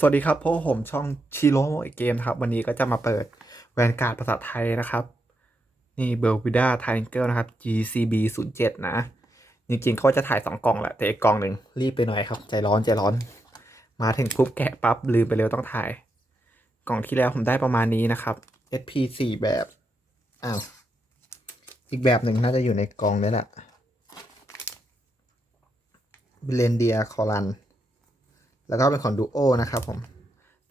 สวัสดีครับพวกผมช่องชิโร่เกมครับ วันนี้ก็จะมาเปิดแวนการ์ดภาษาไทยนะครับ นี่เบลวิด้าไทเกิลนะครับ GCB 0 7นะ จริงๆเขาจะถ่าย2กล่องแหละ แต่อีกกล่องหนึ่งรีบไปหน่อยครับ ใจร้อนใจร้อน มาถึงปุ๊บแกะปั๊บ ลืมไปเร็วต้องถ่าย กล่องที่แล้วผมได้ประมาณนี้นะครับ SP 4แบบ อ้าว อีกแบบหนึ่งน่าจะอยู่ในกล่องนี้แหละเบลนเดียคอรัน แล้วก็เป็นของดูโอนะครับผม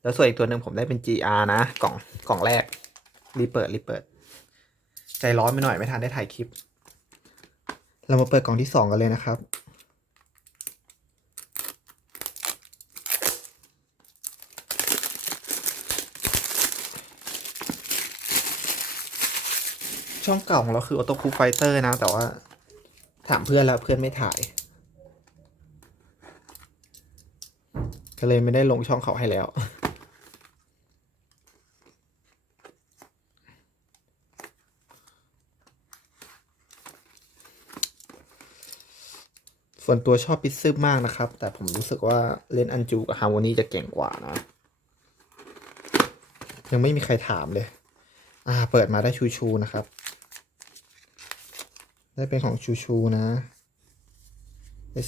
แล้วส่วนอีกตัวหนึ่งผมได้เป็น GR นะ กล่องกล่องแรก รีเปิดรีเปิด ใจร้อนไปหน่อยไม่ทันได้ถ่ายคลิป เรามาเปิดกล่องที่สองกันเลยนะครับ ช่องเก่าของเราคือ Auto Cook Fighter นะ แต่ว่าถามเพื่อนแล้วเพื่อนไม่ถ่าย ก็เลยไม่ได้ลงช่องเขาให้แล้ว ส่วนตัวชอบปิซซึมมากนะครับ แต่ผมรู้สึกว่าเล่นอันจูกับฮาร์โมนีจะเก่งกว่านะ ยังไม่มีใครถามเลย อ่า เปิดมาได้ชูชูนะครับ ได้เป็นของชูชูนะ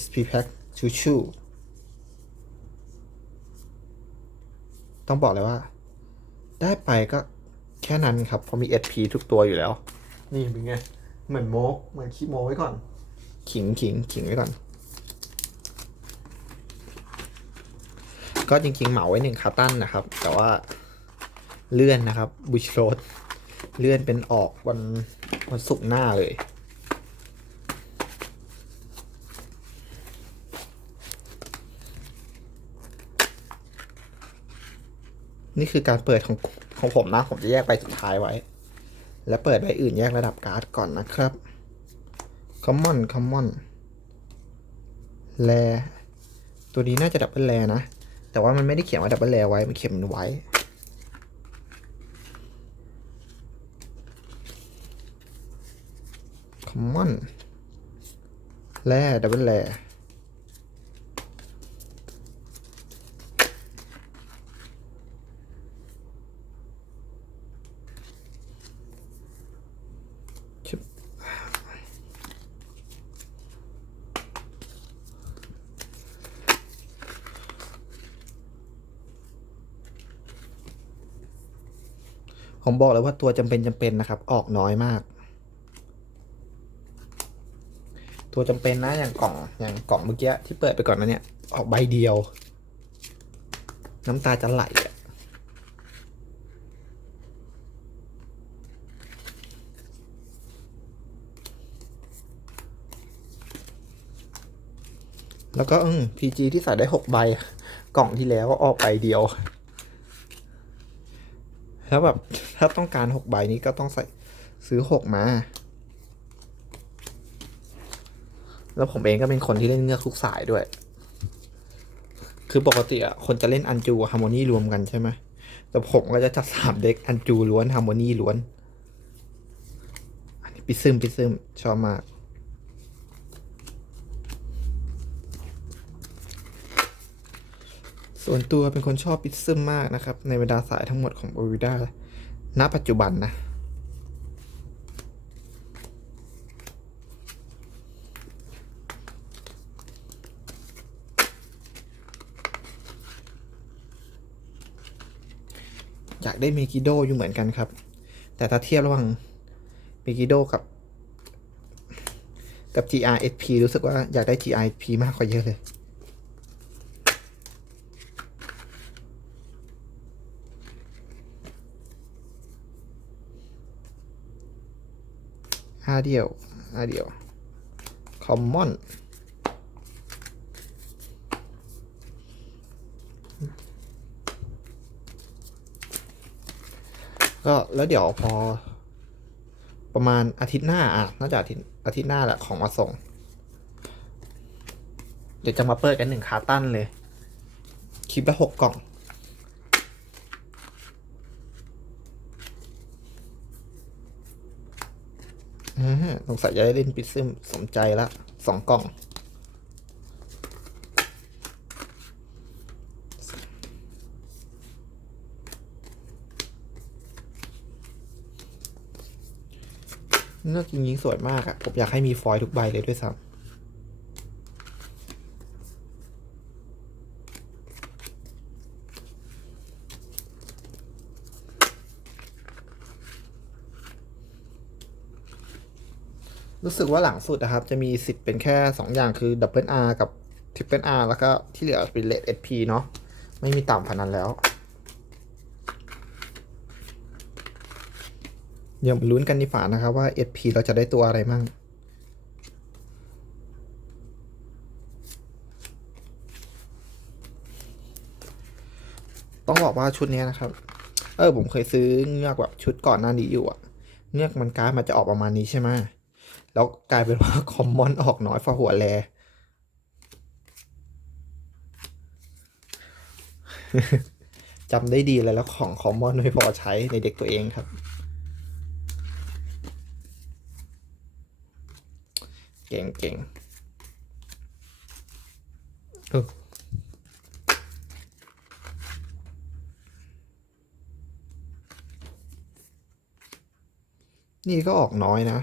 SP Pack ชูชู ต้องบอกเลยว่า ได้ไปก็แค่นั้นครับเพราะมี SP ทุกตัวอยู่แล้ว นี่เป็นไง เหมือนโมกเหมือนขี้โมไว้ก่อน ขิงขิงขิงไว้ก่อน ก็จริง ๆ เหมาไว้หนึ่งคาตันนะครับ แต่ว่าเลื่อนนะครับ บุชโรดเลื่อนเป็นออกวันวันศุกร์หน้าเลย นี่คือการเปิดของของผมนะ ผมจะแยกใบสุดท้ายไว้ แล้วเปิดใบอื่นแยกระดับการ์ดก่อนนะครับ common common แลตัวนี้น่าจะดับเบิลแลนะ แต่ว่ามันไม่ได้เขียนว่าดับเบิลแลไว้ มันเขียนไว้ common แลดับเบิลแล ชึบ ผมบอกเลยว่าตัวจำเป็นจำเป็นนะครับ ออกน้อยมาก ตัวจำเป็นนะอย่างกล่องอย่างกล่องเมื่อกี้ที่เปิดไปก่อนนะเนี่ยออกใบเดียว น้ำตาจะไหลอะแล้วก็อืม PG ที่ใส่ได้หกใบ กล่องที่แล้วก็ออกใบเดียว แล้วแบบถ้าต้องการหกใบนี้ก็ต้องใส่ซื้อหกมา แล้วผมเองก็เป็นคนที่เล่นเงือกทุกสายด้วย คือปกติอะคนจะเล่นอันจูฮาร์โมนีรวมกันใช่ไหมแต่ผมก็จะจัดสามเด็กอันจูล้วนฮาร์โมนีล้วน อันนี้ปิซึมปิซึมชอบมาก ส่วนตัวเป็นคนชอบปิซซึมมากนะครับ ในบรรดาสายทั้งหมดของบริด้าณปัจจุบันนะอยากได้เมกิโดอยู่เหมือนกันครับ แต่ถ้าเทียบระหว่างเมกิโดกับ กับ GRSP รู้สึกว่าอยากได้ GRSP มากกว่าเยอะเลย ห้าเดียวห้าเดียว คอมมอนก็แล้วเดี๋ยวพอ ประมาณอาทิตย์หน้าอะน่าจะอาทิตย์อาทิตย์หน้าแหละของมาส่ง เดี๋ยวจะมาเปิดกันหนึ่งคาตั้นเลย คลิปละหกกล่อง สงสัยจะได้เล่นปิดซึมสมใจละสองกล่องเน่าจริงๆสวยมากอะผมอยากให้มีฟอยล์ทุกใบเลยด้วยซ้ำ รู้สึกว่าหลังสุดนะครับ จะมีสิทธิ์เป็นแค่สองอย่างคือดับเบิล R กับทริปเปิล R แล้วก็ที่เหลือเป็นเลด SP เนาะไม่มีต่ำกว่านั้นแล้วเดี๋ยวลุ้นกันดีฝานะครับว่า SP เราจะได้ตัวอะไรมั่งต้องบอกว่าชุดนี้นะครับ เออผมเคยซื้อเงือกแบบชุดก่อนหน้านี้อยู่อะเงือกมันการ์ดมันจะออกประมาณนี้ใช่ไหม แล้วกลายเป็นว่าคอมมอนออกน้อยฟ้าหัวแลจำได้ดีเลยแล้วของคอมมอนไม่พอใช้ในเด็กตัวเองครับ เก่งเก่งนี่ก็ออกน้อยนะ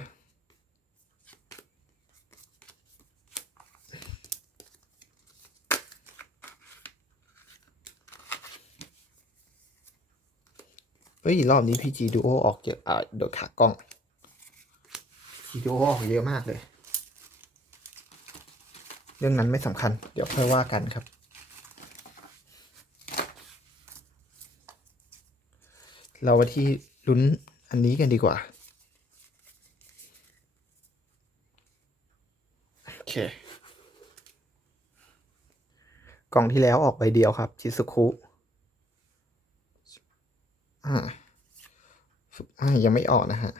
ฮ้ย รอบนี้ PG Duo อออกเยอะอ่าโดดขากล้อง PG Duo อออกเยอะมากเลย เรื่องนั้นไม่สำคัญ เดี๋ยวค่อยว่ากันครับ เรามาที่ลุ้นอันนี้กันดีกว่า โอเค กล่องที่แล้วออกใบเดียวครับ ชิซุคุ อ่าอ่ายังไม่ออกนะฮะ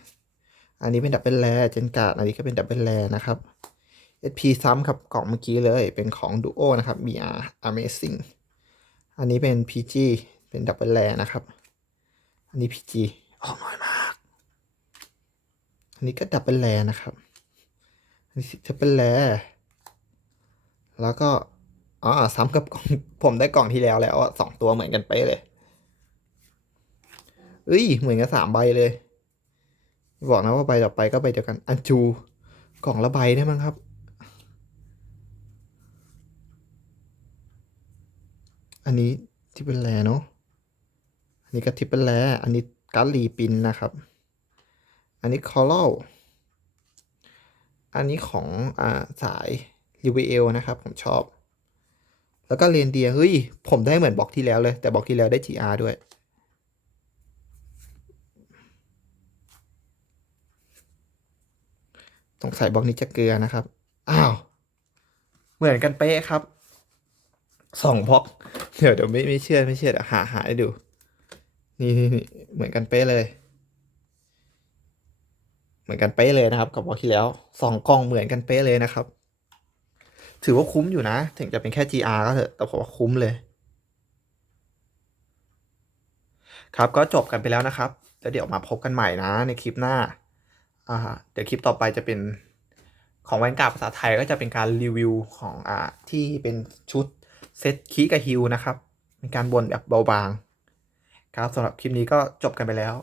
อันนี้เป็นดับเบิลแลเจนการ์ดอันนี้ก็เป็นดับเบิลแลนะครับ SP ซ้ำครับกล่องเมื่อกี้เลยเป็นของ Duo นะครับ BR Amazing อันนี้เป็น PG เป็นดับเบิลแลนะครับ อันนี้ PG ออกน้อยมาก อันนี้ก็ดับเบิลแลนะครับ อันนี้ดับเบิลแลแล้วก็อ๋อซ้ำกับกล่องผมได้กล่องที่แล้วแล้วสองตัวเหมือนกันไปเลย เอ้ย เหมือนกันสามใบเลย บอกนะว่าใบต่อไปก็ใบเดียวกัน อันจู กล่องละใบได้มั้งครับ อันนี้ทิปเปิลแลเนาะ อันนี้ก็ทิปเปิลแลอันนี้กัลลีปินนะครับ อันนี้คอรัลอันนี้ของอ่าสายริวเอลนะครับ ผมชอบ แล้วก็เรนเดียเฮ้ย ผมได้เหมือนบล็อกที่แล้วเลย แต่บล็อกที่แล้วได้ GR ด้วย สงสัยบล็อกนี้จะเกลือนะครับ อ้าว เหมือนกันเป๊ะครับ สองบล็อก เดี๋ยวเดี๋ยวไม่ไม่เชื่อไม่เชื่อเดี๋ยวหาหาให้ดู นี่นี่นี่เหมือนกันเป๊ะเลย เหมือนกันเป๊ะเลยนะครับ กับบล็อกที่แล้ว สองกล่องเหมือนกันเป๊ะเลยนะครับ ถือว่าคุ้มอยู่นะ ถึงจะเป็นแค่ GR ก็เถอะ แต่ผมว่าคุ้มเลย ครับก็จบกันไปแล้วนะครับแล้วเดี๋ยวมาพบกันใหม่นะในคลิปหน้า อ่าเดี๋ยวคลิปต่อไปจะเป็นของแวนการ์ดภาษาไทยก็จะเป็นการรีวิวของอ่าที่เป็นชุดเซตคีกับฮิวนะครับเป็นการบนแบบเบาบางครับสำหรับคลิปนี้ก็จบกันไปแล้ว